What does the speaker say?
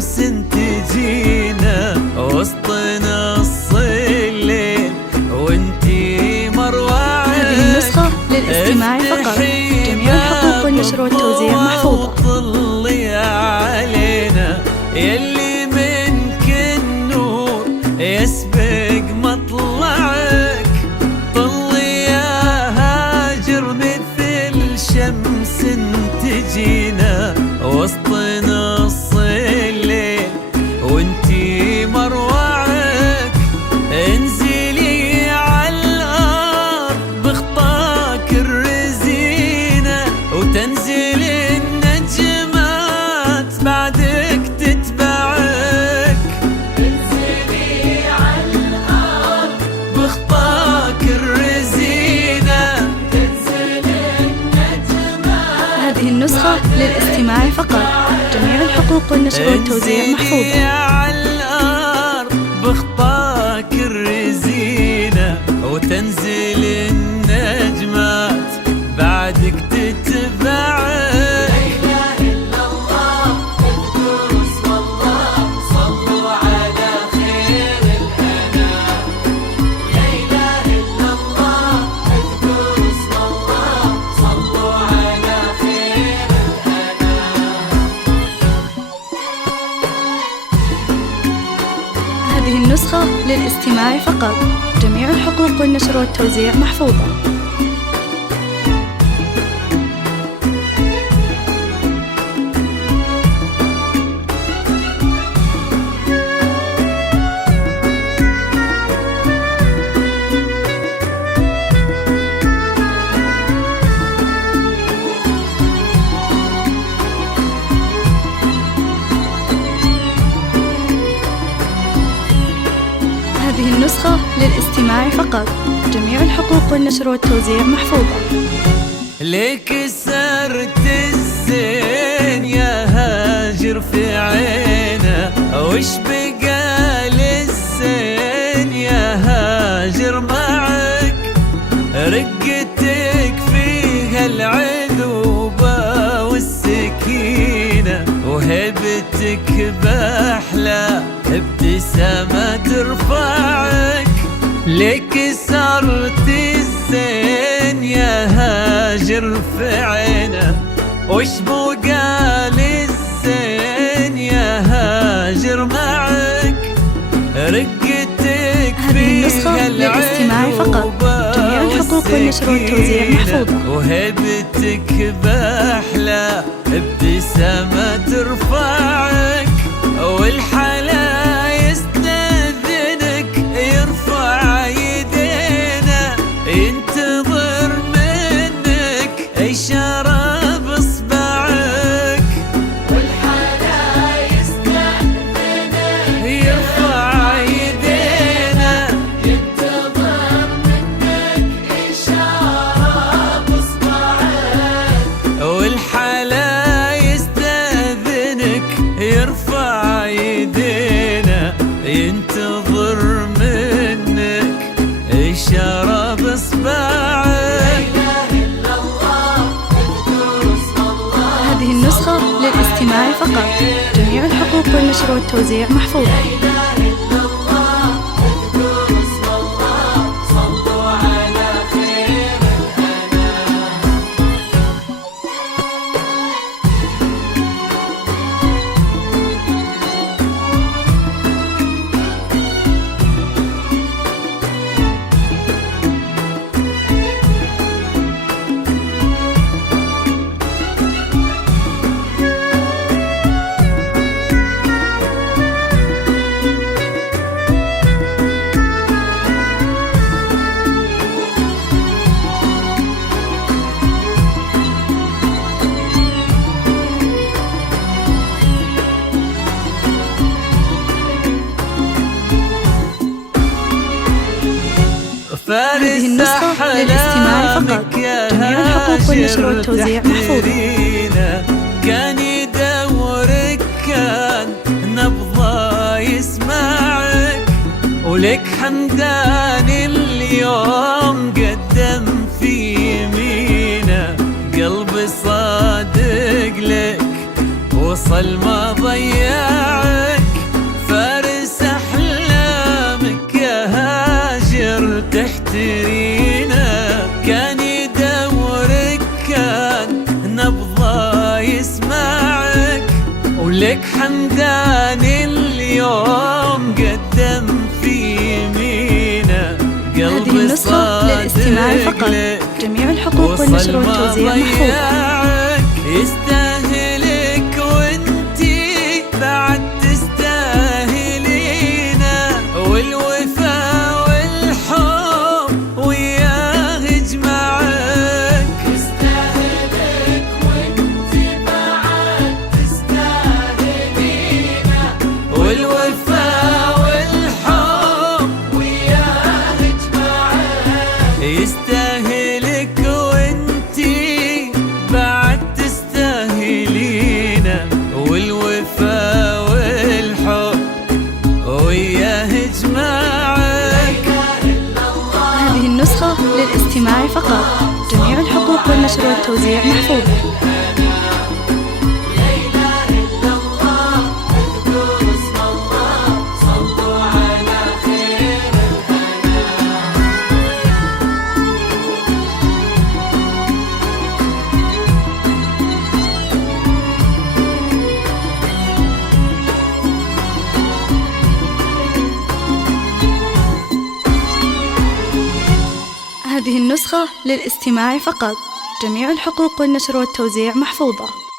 شمس تجينا وسط نص الليل وانتي مروعك. هذه النسخة للاستماع فقط، جميع الحقوق والنشر والتوزيع محفوظة. طلي علينا يلي منك النور يسبق مطلعك، طلي يا هاجر مثل شمس تجينا وسط نص الليل وانتي مروعك. انزلي عالارض بخطاك الرزينة وتنزل النجمات بعدك تتبعك. انزلي عالارض بخطاك الرزينة تنزل النجمات. هذه النسخة للاستماع فقط، جميع الحقوق والنشر والتوزيع محفوظة. عالارض بخطاك الرزينة وتنزل النجمات بعدك تتبعك. لا إله إلا الله اذكروا اسم الله صلوا على خير الأنام. لا إله إلا الله اذكروا اسم الله صلوا على خير الأنام. هذه النسخة للاستماع فقط، جميع الحقوق والنشر والتوزيع محفوظة. هذه النسخة للاستماع فقط، جميع الحقوق والنشر والتوزيع محفوظة. ليك سرت الزين يا هاجر في عينه، وش بقى للزين يا هاجر معك؟ رقتك فيها العذوبة والسكينة وهيبتك بأحلى ابتسامة ترفعك. ليك سرت الزين يا هاجر في عينه، وش بقى للزين يا هاجر معك؟ رقتك هذه النسخة للاستماع فقط، جميع الحقوق والنشر والتوزيع محفوظة. وهيبتك بأحلى ابتسامة ترفعك، والحلا يستأذنك يرفع يدينا ينتظر منك إشارة بإصبعك. والحلا يستأذنك يرفع يدينا ينتظر منك إشارة بإصبعك. والحلا يستأذنك يرفع يدينا ينتظر منك إشارة بإصبعك. هذه النسخة للاستماع فقط، جميع الحقوق والنشر والتوزيع محفوظة. هذه النسخة للاستماع فقط، جميع الحقوق والنشر والتوزيع محفوظة. كان يدورك كان نبضه يسمعك، ولك حمدان اليوم قدم في يمينه قلبي صادق لك وصل ما ضيعك، فارس أحلامك يا هاجر تحترينا. كان يدورك كان نبضه يسمعك، ولك حمدان اليوم قدم في يمينا. هذه النسخة للاستماع فقط، جميع الحقوق والنشر والتوزيع محفوظة. يستاهلك وانتي بعد تستاهلينا، والوفا والحب وياه يجمعك. يستاهلك وانتي بعد تستاهلينا، والوفا والحب وياه يجمعك. يستاهلك وانتي بعد تستاهلينا، والوفا والحب وياه يجمعك. هذه النسخة للاستماع فقط، جميع الحقوق والنشر والتوزيع محفوظة. هذه النسخة للاستماع فقط، جميع الحقوق والنشر والتوزيع محفوظة.